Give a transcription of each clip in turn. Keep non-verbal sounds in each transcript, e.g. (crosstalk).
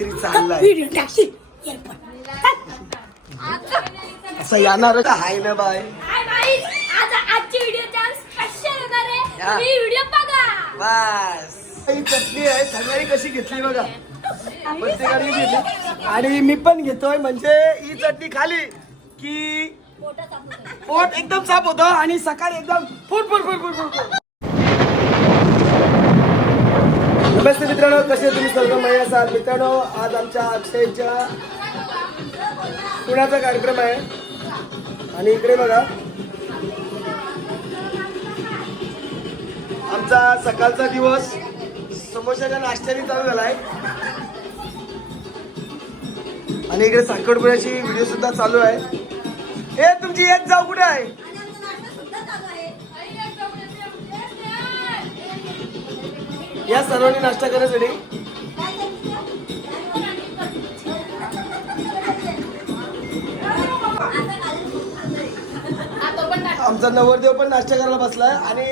तरी व्हिडिओ टाकशील? असं येणार हाय ना बाय हाय बाई. आज आजची व्हिडिओ चान्स स्पेशल होणार आहे. या. तुम्ही व्हिडिओ बघा. बस. ही चटणी आहे? सगळ्यांनी कशी घेतली बघा. प्रत्येकाने घेतली. आणि मी पण घेतोय म्हणजे ही चटणी खाली की पोट एकदम साफ होतं आणि सकाळी एकदम फुट फुट फुट फुट फुट फुट. नमस्ते मित्रांनो कसे तुम्ही सर्व माहिती असाल? मित्रांनो आज आमच्या अक्षयच्या पुण्याचा कार्यक्रम आहे. आणि इकडे बघा. आमचा सकाळचा दिवस समोशाच्या नाश्त्याने चालू झालाय. आणि इकडे साखरपुड्याची व्हिडिओ सुद्धा चालू आहे. ए तुमची एक जाऊ कुठे आहे? या सर्वांनी नाश्ता करण्यासाठी आमचा नवरदेव पण नाश्ता करायला बसलाय. आणि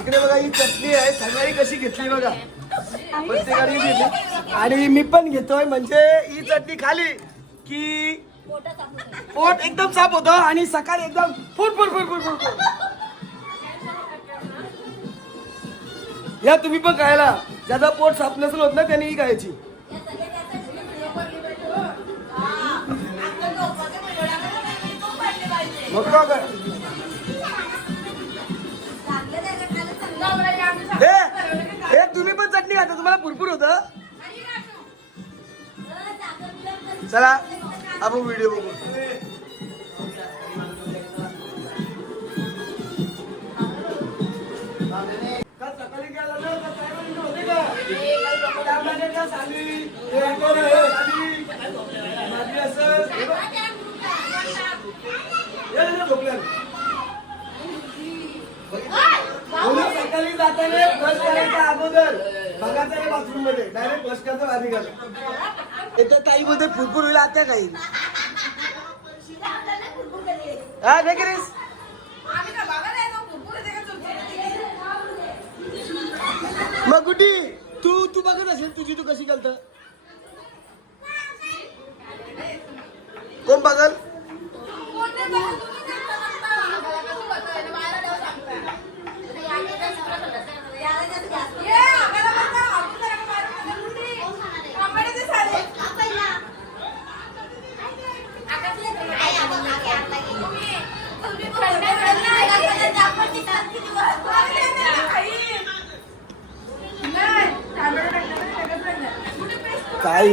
इकडे बघा ही चटणी आहे. सगळ्यांनी कशी घेतली बघा. प्रत्येकाने घेतली. आणि मी पण घेतोय. म्हणजे ही चटणी खाली की पोट एकदम साफ होतं आणि सकाळी एकदम फुट फुट फुट फुट फुट. या तुम्ही पण खायला. ज्याचा पोट साफ नसेल होत ना त्यांनी ही खायची. मग का काय? हे हे तुम्ही पण चटणी खाता तुम्हाला भरपूर होत. चला आपण व्हिडिओ बघू. सकाळी जाताना ब्रश करायच्या अगोदर बघायचं नाही बाथरूममध्ये डायरेक्ट ब्रश करतो आधी घालतो येत्या ताई मध्ये फुरफुर होईल आता काही हा नाही मग गुड्डी बघत असेल तुझी तू कशी घालतं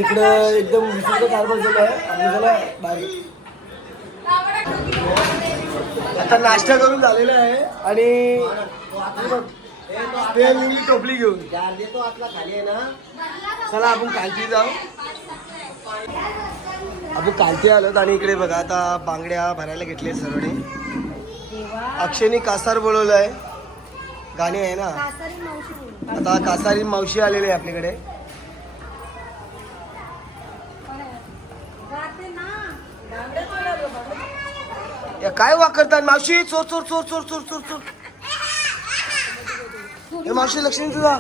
इकडं एकदम विचित्र कारभार चालू आहे. झाला बाहेर. आता नाश्ता करून झालेला आहे आणि ते निघली टोपली घेऊन. चला आपण कालती जाऊ. आपण कालती आलोत आणि इकडे बघा आता बांगड्या भरायला घेतले सर्वने अक्षयनी कासार बोलवलं आहे गाणी आहे ना? आता कासारी मावशी आलेली आहे आपल्याकडे. या काय वाकरतात मावशी? चोर चोर चोर चोर चोर चोर चोर. हे मावशी लक्ष्मी तुझा.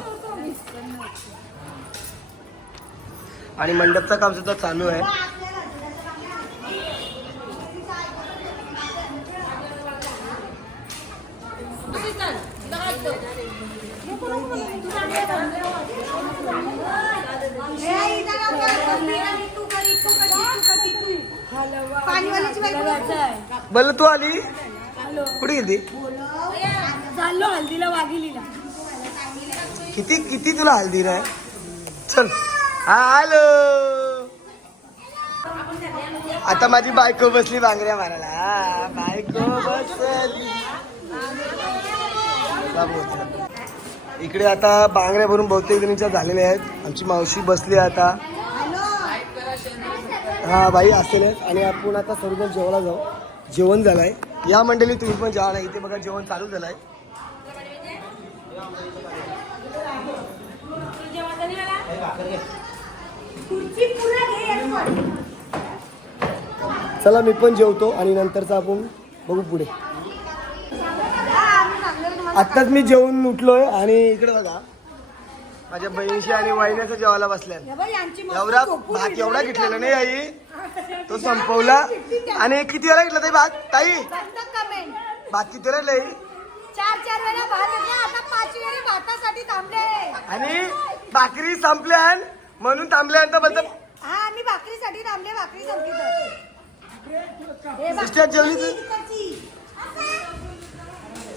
आणि मंडपचं काम सुद्धा चालू आहे. बल तू आली? कुठे गेली? चाललो हल्दीला वाघिलीला किती किती तुला हल्दी आहे चल. हॅलो. आता माझी बायको बसली बांगड्या मारायला. बायको बसली. इकडे आता बांगड्या भरून बहुतेक जणीच्या झालेल्या आहेत. आमची मावशी बसली आहे आता. हा बाई असेलच आणि आपण आता सर्वजण जेवायला जाऊ. जेवण झालंय. या मंडळी तुम्ही पण जेवा नाही इथे बघा जेवण चालू झालंय. आहे चला मी पण जेवतो आणि नंतरचा आपण बघू पुढे. आत्ताच मी जेवून उठलोय आणि इकडे बघा. माझ्या बहिणीशी आणि वाहिन्याचं जेवायला बसल्या एवढा भात एवढा घेतलेला नाही आई. तो (laughs) संपवला. आणि किती वेळा घेतला ताई भात? ताई. भात किती वेळा लई आणि भाकरी संपल्या म्हणून थांबल्यानंतर बोलतात हा आम्ही भाकरीसाठी थांबले. भाकरी संपली तर. बघ. सिस्टर जेवली तू.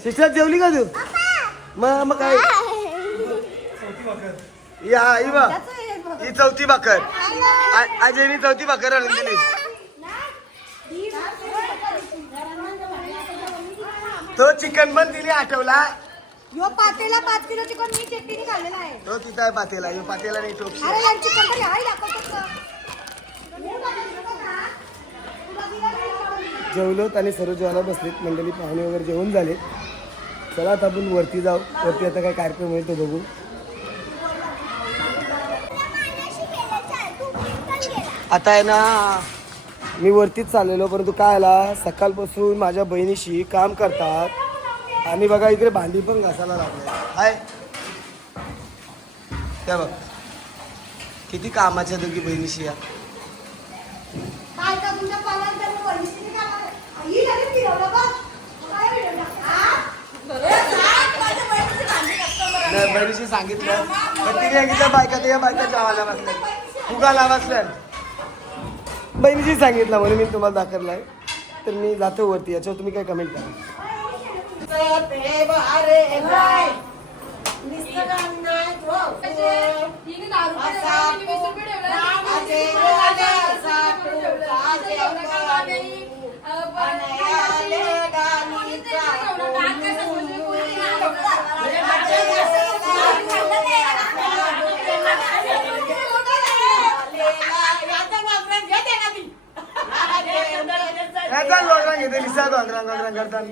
सिस्टर जेवली का तू? मग मग काय? या आई बा हे चौथी भाकर. अजयनी चौथी भाकर आणून दिली. तो चिकन पण तिने आठवला. यो पातेला पाच किलो चिकन मी चटणीने खाल्लेला आहे. तो तिथं आहे पातेला. ह्यो पातेला नाही टोपशी अरे यांची कंपनी का? जेवलोत आणि सर्व जेवायला बसलेत. मंडळी पाहुणे वगैरे जेवण झाले चला आता आपण वरती जाऊ. वरती आता काय कार्यक्रम होईल तो बघू. आता आहे ना मी वरतीच चाललेलो परंतु काय आला सकाळपासून माझ्या बहिणीशी काम करतात. आणि बघा इकडे भांडी पण घासायला लागले. हाय. त्या बघ. किती कामाच्या दोघी बहिणीशी या. बहिणीशी सांगितलं तर तिने सांगितलं. बायका ते या बायका गावाला बसल्या फुगाला बसल्या. बहिणीशी सांगितलं म्हणून मी तुम्हाला दाखवलाय. तर मी जातो वरती याच्यावर तुम्ही काय कमेंट करा. घेते निसा दोंगरा दोंगरा करतात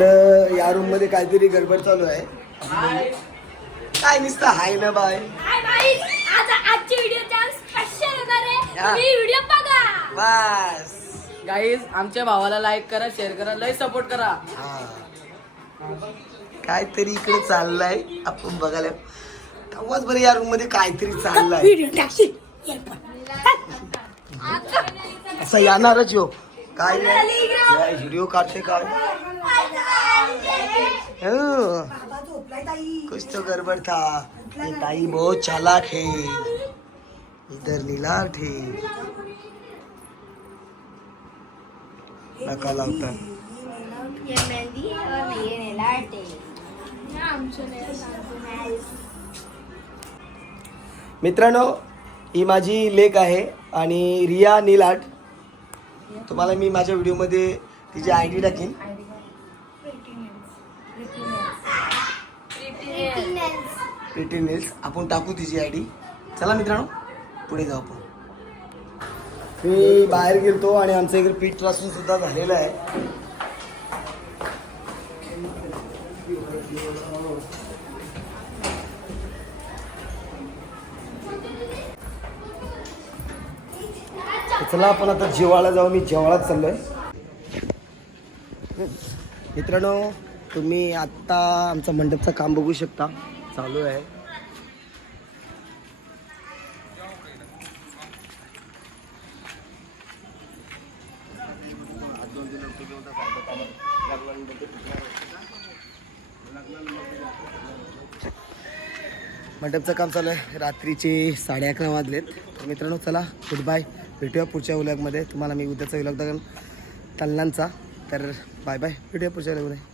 इकडं या रूममध्ये काहीतरी गडबड चालू आहे. काय नुसतं हाय ना बाय. हाय बाई आज आजची व्हिडिओ स्पेशल होणार आहे. हा. तुम्ही व्हिडिओ बघा. बस. गाईज आमच्या भावाला लाईक करा शेअर करा लय सपोर्ट करा. हा. काहीतरी इकडे चाललंय. आपण बघायला तेव्हाच बरं या रूममध्ये काहीतरी चाललंय. व्हिडिओ टाकशील. ये पण. असं येणारच यो. काय व्हिडिओ काढते काय. कुछ तो गड़बड़ था ये ताई बहुत चालाक है. इधर नीलाट है. नका लावता. मित्रांनो ही माझी लेक आहे आणि रिया नीलाट तुम्हाला मी माझ्या व्हिडिओमध्ये तिची आय डी टाकीन. प्रिटी नेल्स आपण टाकू तिची आय डी चला मित्रांनो पुढे जाऊ आपण. मी बाहेर गेलतो आणि आमचं इकडे पीठ वाचून सुद्धा झालेलं आहे. चला आपण आता जेवायला जाऊ मी जेवायलाच आहे मित्रांनो तुम्ही आत्ता आमचा मंडपचं काम बघू शकता. चालू आहे. मंडपचं काम चालू आहे. रात्रीचे साडे अकरा वाजलेत. तर मित्रांनो चला गुड बाय भेटूया पुढच्या व्लॉगमध्ये तुम्हाला मी उद्याचा व्लॉग दाखवेन. तल्लांचा. तर बाय बाय भेटूया पुढच्या व्लॉगमध्ये